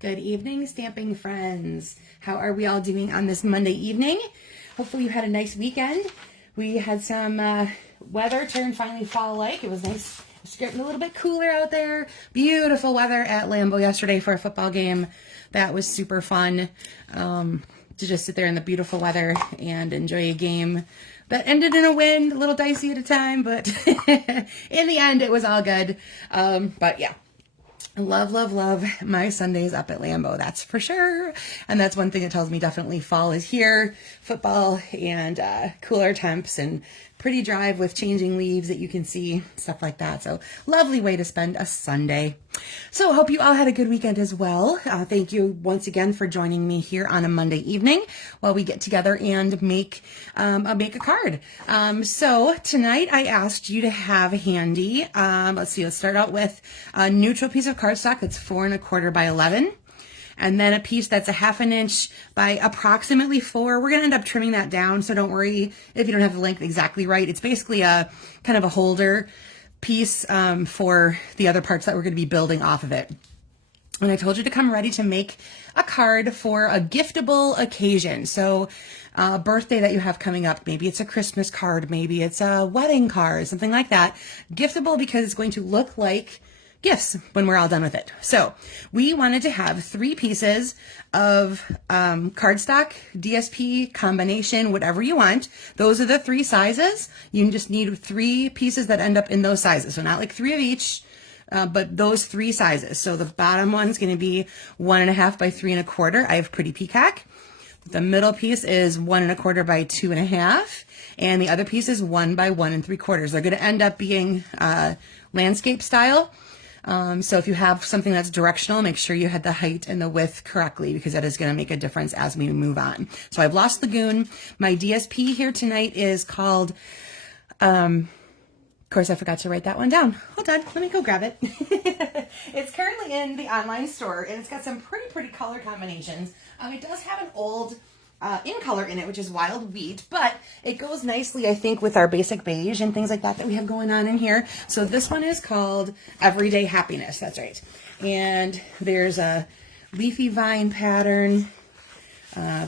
Good evening, stamping friends. How are we all doing on this Monday evening? Hopefully you had a nice weekend. We had some weather turn finally fall-like. It was nice. It was getting a little bit cooler out there. Beautiful weather at Lambeau yesterday for a football game. That was super fun to just sit there in the beautiful weather and enjoy a game that ended in a win. A little dicey at a time, but in the end, it was all good. But yeah. Love, love, love my Sundays up at Lambeau, that's for sure. And that's one thing that tells me definitely fall is here. Football and cooler temps and pretty drive with changing leaves that you can see, stuff like that. So lovely way to spend a Sunday. So hope you all had a good weekend as well. Thank you once again for joining me here on a Monday evening while we get together and make a card. So tonight I asked you to have handy, let's start out with a neutral piece of cardstock that's 4 1/4 by 11. And then a piece that's a 1/2 inch by approximately 4. We're going to end up trimming that down, so don't worry if you don't have the length exactly right. It's basically a kind of a holder piece for the other parts that we're going to be building off of it. And I told you to come ready to make a card for a giftable occasion. So a birthday that you have coming up, maybe it's a Christmas card, maybe it's a wedding card, something like that. Giftable because it's going to look like gifts when we're all done with it. So we wanted to have 3 pieces of cardstock, DSP, combination, whatever you want. Those are the 3 sizes. You just need 3 pieces that end up in those sizes. So not like 3 of each, but those 3 sizes. So the bottom one's going to be 1 1/2 by 3 1/4. I have Pretty Peacock. The middle piece is 1 1/4 by 2 1/2. And the other piece is 1 by 1 3/4. They're going to end up being landscape style. So if you have something that's directional, make sure you had the height and the width correctly because that is going to make a difference as we move on. So I've Lost Lagoon. My DSP here tonight is called, of course I forgot to write that one down. Hold on, let me go grab it. It's currently in the online store and it's got some pretty color combinations. It does have an old in color in it, which is Wild Wheat, but it goes nicely, I think, with our basic beige and things like that we have going on in here. So this one is called Everyday Happiness. That's right. And there's a leafy vine pattern.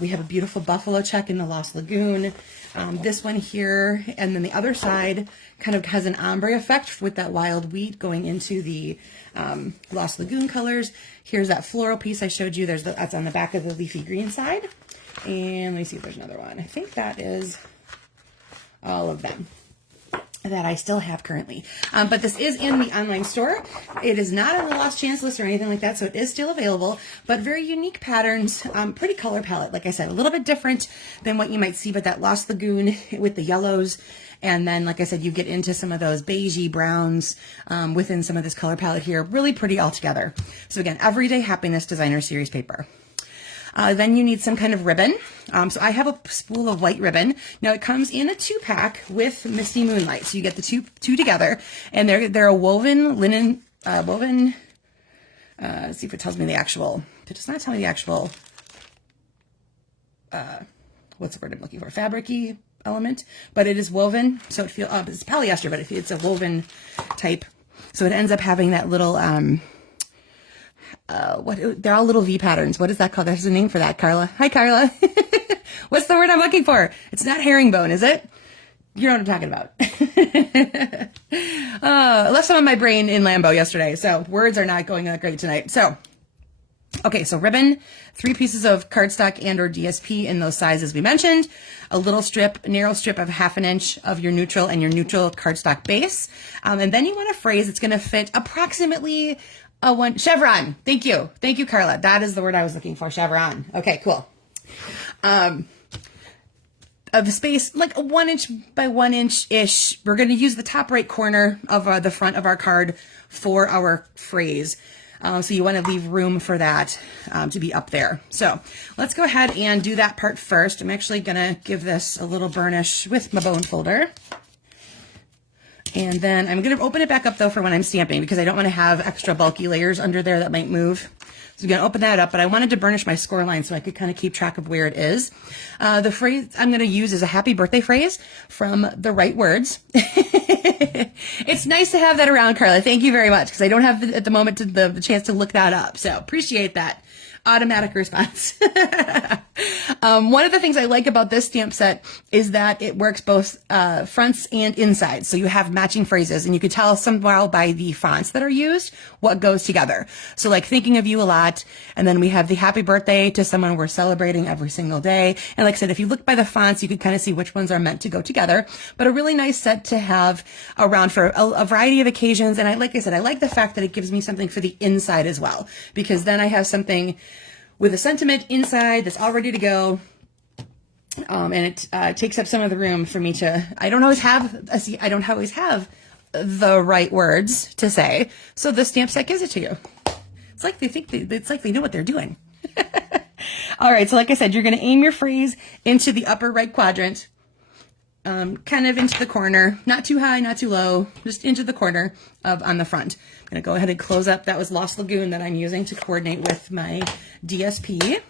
We have a beautiful buffalo check in the Lost Lagoon. This one here, and then the other side kind of has an ombre effect with that Wild Wheat going into the Lost Lagoon colors. Here's that floral piece I showed you. That's on the back of the leafy green side. And let me see if there's another one. I think that is all of them that I still have currently. But this is in the online store. It is not on the Lost Chance list or anything like that, so it is still available, but very unique patterns, pretty color palette. Like I said, a little bit different than what you might see, but that Lost Lagoon with the yellows. And then, like I said, you get into some of those beigey browns within some of this color palette here. Really pretty altogether. So again, Everyday Happiness Designer Series paper. Then you need some kind of ribbon. So I have a spool of white ribbon. Now it comes in a 2-pack with Misty Moonlight. So you get the two together, and they're a woven linen, let's see if it tells me the actual, it does not tell me the actual, what's the word I'm looking for? Fabric-y element, but it is woven. So it feels, it's polyester, but it's a woven type. So it ends up having that little, they're all little V patterns. What is that called? There's a name for that, Carla. Hi, Carla. What's the word I'm looking for? It's not herringbone, is it? You know what I'm talking about. I left some of my brain in Lambeau yesterday, so words are not going that great tonight. So, okay, so ribbon, 3 pieces of cardstock and or DSP in those sizes we mentioned, a little strip, narrow strip of 1/2 inch of your neutral and your neutral cardstock base. And then you want a phrase that's going to fit approximately one chevron. Thank you. Thank you, Carla. That is the word I was looking for. Chevron. Okay, cool. Of space, like a 1 inch by 1 inch-ish. We're going to use the top right corner of the front of our card for our phrase. So you want to leave room for that to be up there. So let's go ahead and do that part first. I'm actually going to give this a little burnish with my bone folder. And then I'm going to open it back up though for when I'm stamping, because I don't want to have extra bulky layers under there that might move. So I'm going to open that up, but I wanted to burnish my score line so I could kind of keep track of where it is. The phrase I'm going to use is a happy birthday phrase from The Right Words. It's nice to have that around, Carla. Thank you very much, because I don't have at the moment the chance to look that up. So appreciate that. Automatic response. One of the things I like about this stamp set is that it works both fronts and insides. So you have matching phrases, and you can tell somehow by the fonts that are used what goes together. So like thinking of you a lot, and then we have the happy birthday to someone we're celebrating every single day. And like I said, if you look by the fonts, you can kind of see which ones are meant to go together. But a really nice set to have around for a variety of occasions. And like I said, I like the fact that it gives me something for the inside as well, because then I have something with a sentiment inside that's all ready to go. And it takes up some of the room for me to, I don't always have the right words to say. So the stamp set gives it to you. It's like they know what they're doing. All right. So like I said, you're going to aim your phrase into the upper right quadrant, kind of into the corner, not too high, not too low, just into the corner on the front. I'm going to go ahead and close up. That was Lost Lagoon that I'm using to coordinate with my DSP.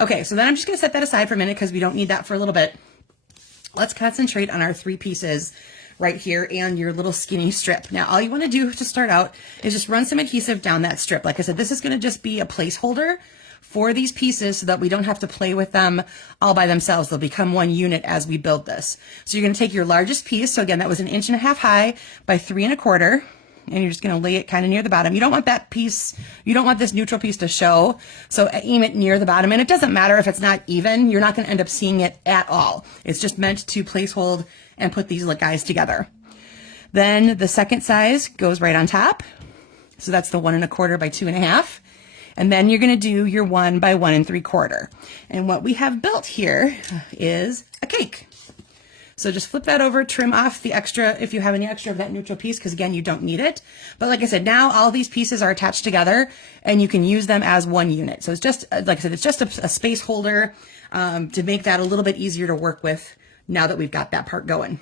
Okay, so then I'm just going to set that aside for a minute because we don't need that for a little bit. Let's concentrate on our 3 pieces right here and your little skinny strip. Now, all you want to do to start out is just run some adhesive down that strip. Like I said, this is going to just be a placeholder for these pieces so that we don't have to play with them all by themselves. They'll become one unit as we build this. So you're going to take your largest piece. So again, that was 1.5 inches high by 3 1/4. And you're just going to lay it kind of near the bottom. You don't want that piece, you don't want this neutral piece to show. So aim it near the bottom. And it doesn't matter if it's not even, you're not going to end up seeing it at all. It's just meant to place hold and put these guys together. Then the second size goes right on top. So that's the 1 1/4 by 2 1/2. And then you're going to do your 1 by 1 3/4. And what we have built here is a cake. So just flip that over, trim off the extra, if you have any extra of that neutral piece, because again, you don't need it. But like I said, now all these pieces are attached together and you can use them as one unit. So it's just, like I said, it's just a space holder to make that a little bit easier to work with now that we've got that part going.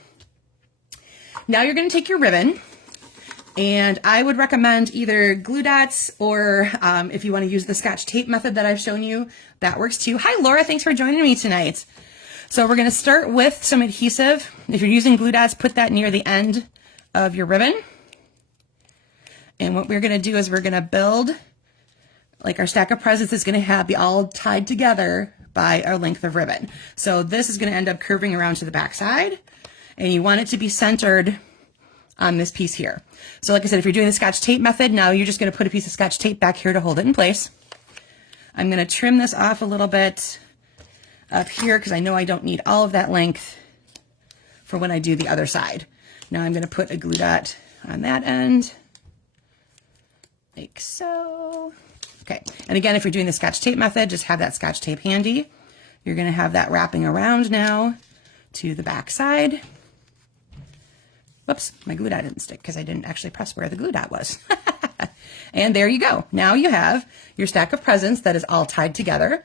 Now you're going to take your ribbon, and I would recommend either glue dots or if you want to use the Scotch tape method that I've shown you, that works too. Hi, Laura. Thanks for joining me tonight. So we're going to start with some adhesive. If you're using glue dots, put that near the end of your ribbon. And what we're going to do is we're going to build, like our stack of presents is going to be all tied together by our length of ribbon. So this is going to end up curving around to the back side, and you want it to be centered on this piece here. So like I said, if you're doing the Scotch tape method, now you're just going to put a piece of Scotch tape back here to hold it in place. I'm going to trim this off a little bit up here because I know I don't need all of that length for when I do the other side. Now I'm going to put a glue dot on that end, like so. Okay, and again, if you're doing the Scotch tape method, just have that Scotch tape handy. You're going to have that wrapping around now to the back side. Whoops, my glue dot didn't stick because I didn't actually press where the glue dot was. And there you go. Now you have your stack of presents that is all tied together.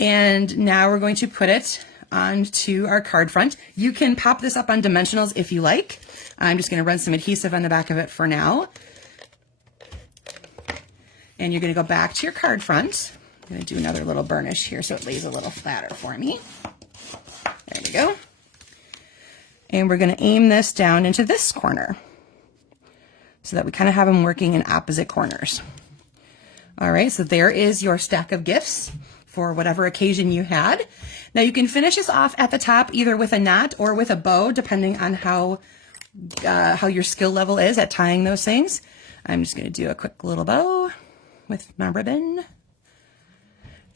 And now we're going to put it onto our card front. You can pop this up on dimensionals if you like. I'm just going to run some adhesive on the back of it for now. And you're going to go back to your card front. I'm going to do another little burnish here so it lays a little flatter for me. There we go. And we're going to aim this down into this corner so that we kind of have them working in opposite corners. All right, so there is your stack of gifts for whatever occasion you had. Now you can finish this off at the top either with a knot or with a bow, depending on how your skill level is at tying those things. I'm just going to do a quick little bow with my ribbon.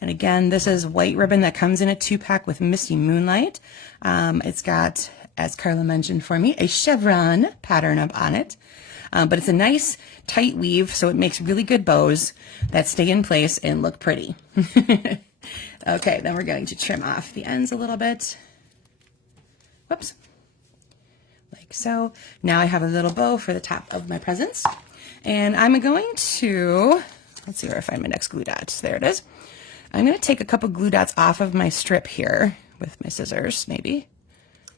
And again, this is white ribbon that comes in a 2-pack with Misty Moonlight. It's got, as Carla mentioned for me, a chevron pattern up on it. But it's a nice tight weave, so it makes really good bows that stay in place and look pretty. Okay, then we're going to trim off the ends a little bit. Whoops. Like so. Now I have a little bow for the top of my presents. And I'm going to, let's see where I find my next glue dots. There it is. I'm going to take a couple glue dots off of my strip here with my scissors, maybe.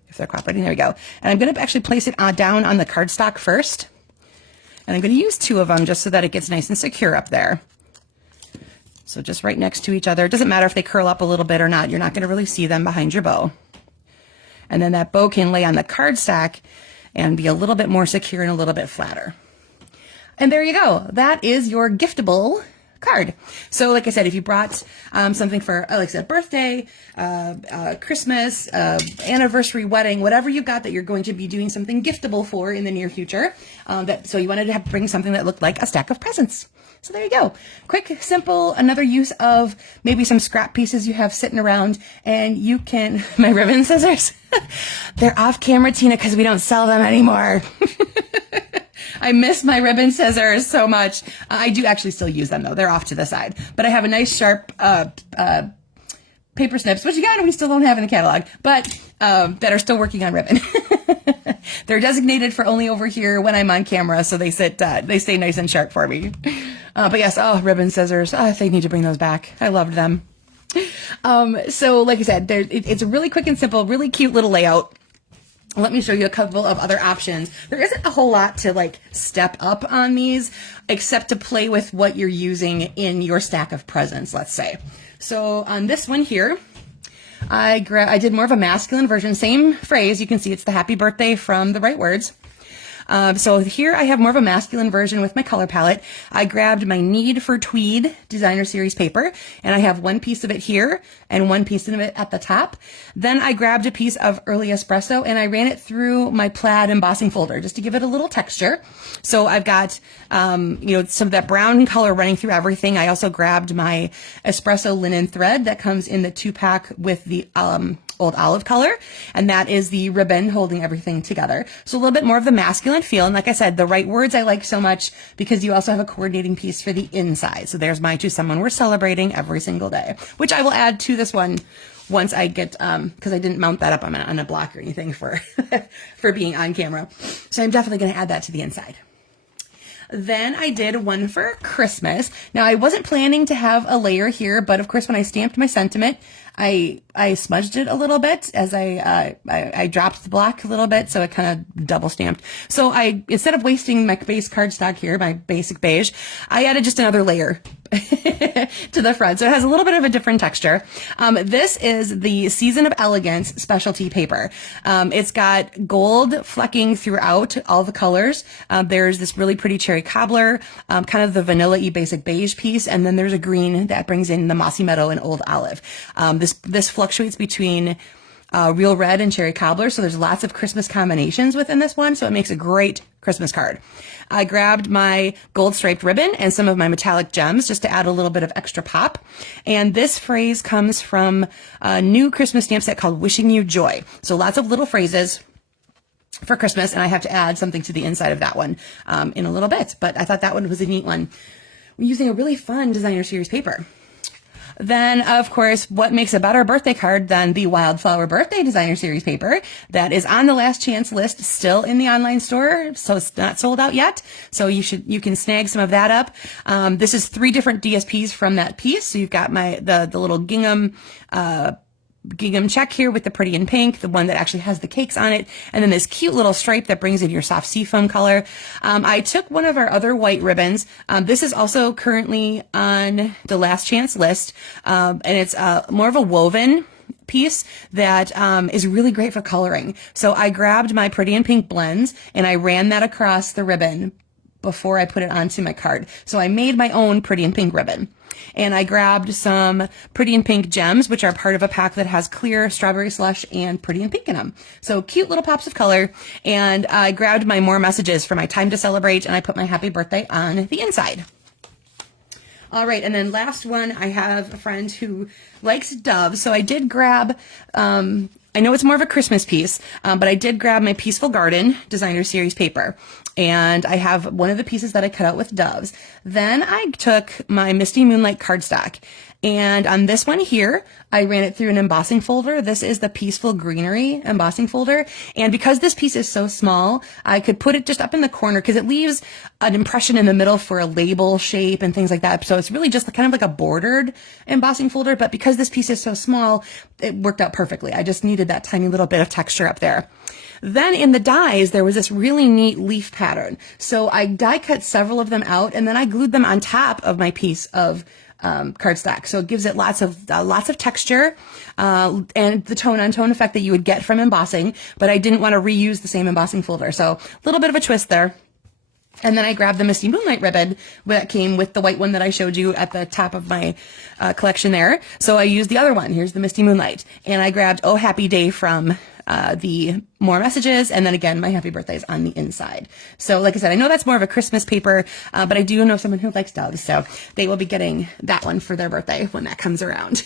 if they're cooperating. There we go. And I'm going to actually place it down on the cardstock first. And I'm going to use 2 of them just so that it gets nice and secure up there. So just right next to each other. It doesn't matter if they curl up a little bit or not. You're not going to really see them behind your bow. And then that bow can lay on the cardstock and be a little bit more secure and a little bit flatter. And there you go. That is your giftable card. So like I said, if you brought something for, like I said, birthday, Christmas, anniversary, wedding, whatever you've got that you're going to be doing something giftable for in the near future, so you wanted to bring something that looked like a stack of presents. So there you go. Quick, simple, another use of maybe some scrap pieces you have sitting around, and you can, my ribbon scissors, they're off camera, Tina, because we don't sell them anymore. I miss my ribbon scissors so much. I do actually still use them though. They're off to the side, but I have a nice sharp paper snips, which again, we still don't have in the catalog, but that are still working on ribbon. They're designated for only over here when I'm on camera, so they stay nice and sharp for me. But yes, oh, ribbon scissors. Oh, they need to bring those back. I loved them. So like I said, it's a really quick and simple, really cute little layout. Let me show you a couple of other options. There isn't a whole lot to like step up on these, except to play with what you're using in your stack of presents, let's say. So on this one here, I did more of a masculine version, same phrase. You can see it's the happy birthday from the right words. So here I have more of a masculine version with my color palette. I grabbed my Need for Tweed designer series paper, and I have one piece of it here and one piece of it at the top. Then I grabbed a piece of early espresso and I ran it through my plaid embossing folder just to give it a little texture. So I've got, some of that brown color running through everything. I also grabbed my espresso linen thread that comes in the 2-pack with the, old olive color, and that is the ribbon holding everything together. So a little bit more of the masculine feel, and like I said, the right words I like so much because you also have a coordinating piece for the inside. So there's my To Someone We're Celebrating Every Single Day, which I will add to this one once I get, because I didn't mount that up on a block or anything for for being on camera. So I'm definitely going to add that to the inside. Then I did one for Christmas. Now I wasn't planning to have a layer here, but of course when I stamped my sentiment, I smudged it a little bit as I dropped the block a little bit, so it kind of double stamped. So instead of wasting my base cardstock here, my basic beige, I added just another layer to the front. So it has a little bit of a different texture. This is the Season of Elegance specialty paper. It's got gold flecking throughout all the colors. There's this really pretty cherry cobbler, kind of the vanilla-y basic beige piece, and then there's a green that brings in the mossy meadow and old olive. This fluctuates between real red and cherry cobbler, so there's lots of Christmas combinations within this one, so it makes a great Christmas card. I grabbed my gold striped ribbon and some of my metallic gems just to add a little bit of extra pop. And this phrase comes from a new Christmas stamp set called Wishing You Joy. So lots of little phrases for Christmas, and I have to add something to the inside of that one in a little bit. But I thought that one was a neat one. We're using a really fun designer series paper. Then, of course, what makes a better birthday card than the Wildflower Birthday Designer Series paper that is on the last chance list, still in the online store, so it's not sold out yet. So you can snag some of that up. This is 3 different DSPs from that piece. So you've got the little gingham check here with the pretty in pink, the one that actually has the cakes on it, and then this cute little stripe that brings in your soft seafoam color. I took one of our other white ribbons. This is also currently on the last chance list, and it's more of a woven piece that is really great for coloring. So I grabbed my pretty in pink blends and I ran that across the ribbon before I put it onto my card. So I made my own pretty in pink ribbon. And I grabbed some pretty in pink gems, which are part of a pack that has clear strawberry slush and pretty in pink in them. So cute little pops of color. And I grabbed my more messages for my time to celebrate, and I put my happy birthday on the inside. All right, and then last one, I have a friend who likes doves. So I did grab, I know it's more of a Christmas piece, but I did grab my Peaceful Garden Designer Series paper. And I have one of the pieces that I cut out with doves. Then I took my Misty Moonlight cardstock. And on this one here, I ran it through an embossing folder. This is the Peaceful Greenery embossing folder. And because this piece is so small, I could put it just up in the corner because it leaves an impression in the middle for a label shape and things like that. So it's really just kind of like a bordered embossing folder. But because this piece is so small, it worked out perfectly. I just needed needed that tiny little bit of texture up there. Then in the dies, there was this really neat leaf pattern. So I die cut several of them out, and then I glued them on top of my piece of cardstock. So it gives it lots of texture, and the tone-on-tone effect that you would get from embossing, but I didn't want to reuse the same embossing folder. So a little bit of a twist there. And then I grabbed the Misty Moonlight ribbon that came with the white one that I showed you at the top of my collection there. So I used the other one. Here's the Misty Moonlight. And I grabbed Oh Happy Day from the More Messages, and then again, my happy birthday is on the inside. So like I said, I know that's more of a Christmas paper, but I do know someone who likes doves, so they will be getting that one for their birthday when that comes around.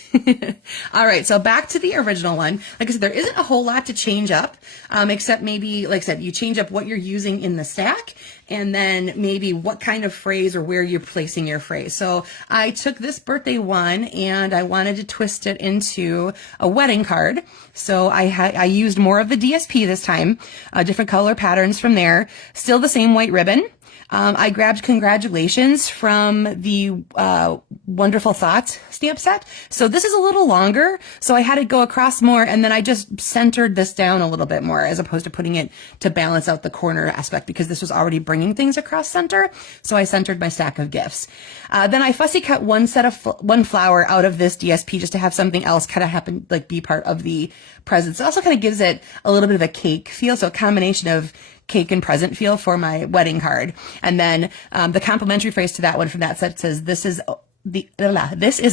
All right, so back to the original one. Like I said, there isn't a whole lot to change up, except maybe, like I said, you change up what you're using in the stack, and then maybe what kind of phrase or where you're placing your phrase. So I took this birthday one and I wanted to twist it into a wedding card. So I used more of the DSP this time, different color patterns from there, still the same white ribbon. I grabbed Congratulations from the Wonderful Thoughts stamp set. So this is a little longer, so I had to go across more, and then I just centered this down a little bit more as opposed to putting it to balance out the corner aspect, because this was already bringing things across center. So I centered my stack of gifts. Then I fussy cut one flower out of this DSP just to have something else kind of happen, like be part of the presents. It also kind of gives it a little bit of a cake feel, so a combination of cake and present feel for my wedding card. And then the complimentary phrase to that one from that set says, this is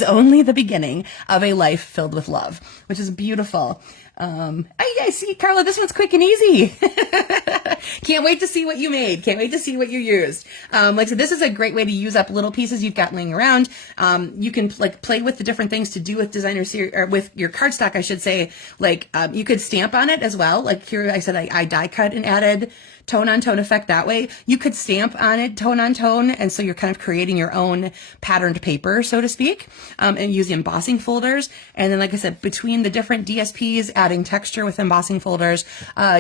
only the beginning of a life filled with love, which is beautiful. I see, Carla, this one's quick and easy. Can't wait to see what you made. Can't wait to see what you used. Like I said, this is a great way to use up little pieces you've got laying around. You can like play with the different things to do with designer series, or with your cardstock, I should say. Like, you could stamp on it as well. Like here, I said I die cut and added tone-on-tone effect that way. You could stamp on it tone-on-tone, and so you're kind of creating your own patterned paper, so to speak, and use the embossing folders. And then, like I said, between the different DSPs, adding texture with embossing folders,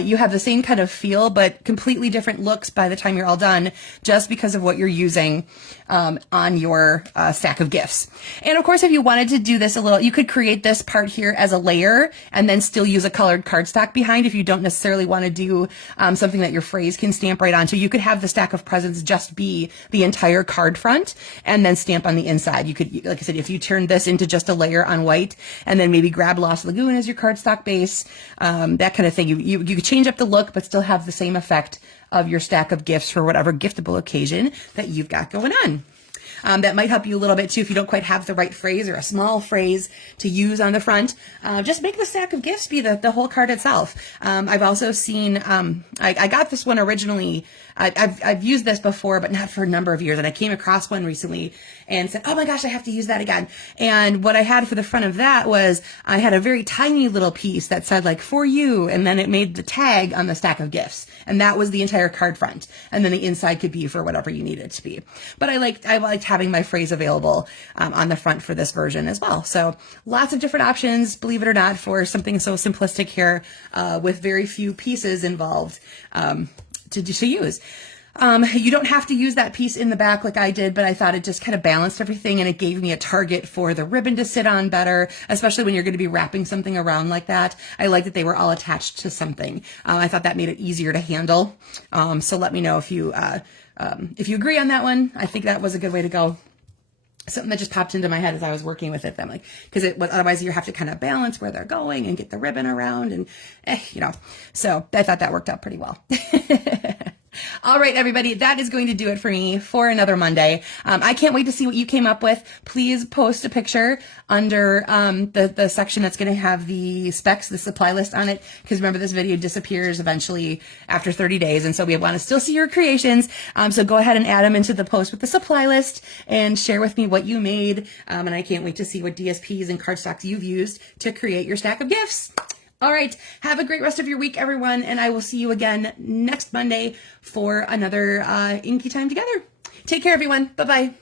you have the same kind of feel, but completely different looks by the time you're all done, just because of what you're using on your stack of gifts. And of course, if you wanted to do this a little, you could create this part here as a layer and then still use a colored cardstock behind if you don't necessarily want to do something that your phrase can stamp right onto. You could have the stack of presents just be the entire card front and then stamp on the inside. You could, like I said, if you turn this into just a layer on white and then maybe grab Lost Lagoon as your cardstock base, that kind of thing. You could change up the look, but still have the same effect of your stack of gifts for whatever giftable occasion that you've got going on. That might help you a little bit too if you don't quite have the right phrase or a small phrase to use on the front. Just make the stack of gifts be the whole card itself. I've also seen, I got this one originally, I've used this before, but not for a number of years. And I came across one recently and said, oh my gosh, I have to use that again. And what I had for the front of that was I had a very tiny little piece that said like, for you. And then it made the tag on the stack of gifts. And that was the entire card front. And then the inside could be for whatever you need it to be. But I liked having my phrase available on the front for this version as well. So lots of different options, believe it or not, for something so simplistic here with very few pieces involved to use. You don't have to use that piece in the back like I did, but I thought it just kind of balanced everything and it gave me a target for the ribbon to sit on better, especially when you're going to be wrapping something around like that. I like that they were all attached to something. I thought that made it easier to handle. So let me know if you agree on that one. I think that was a good way to go. Something that just popped into my head as I was working with it. I'm like, because otherwise you have to kind of balance where they're going and get the ribbon around and, so I thought that worked out pretty well. All right, everybody, that is going to do it for me for another Monday. I can't wait to see what you came up with. Please post a picture under the section that's going to have the specs, the supply list on it, because remember, this video disappears eventually after 30 days, and so we want to still see your creations. So go ahead and add them into the post with the supply list and share with me what you made, and I can't wait to see what DSPs and cardstocks you've used to create your stack of gifts. All right. Have a great rest of your week, everyone. And I will see you again next Monday for another Inky time together. Take care, everyone. Bye-bye.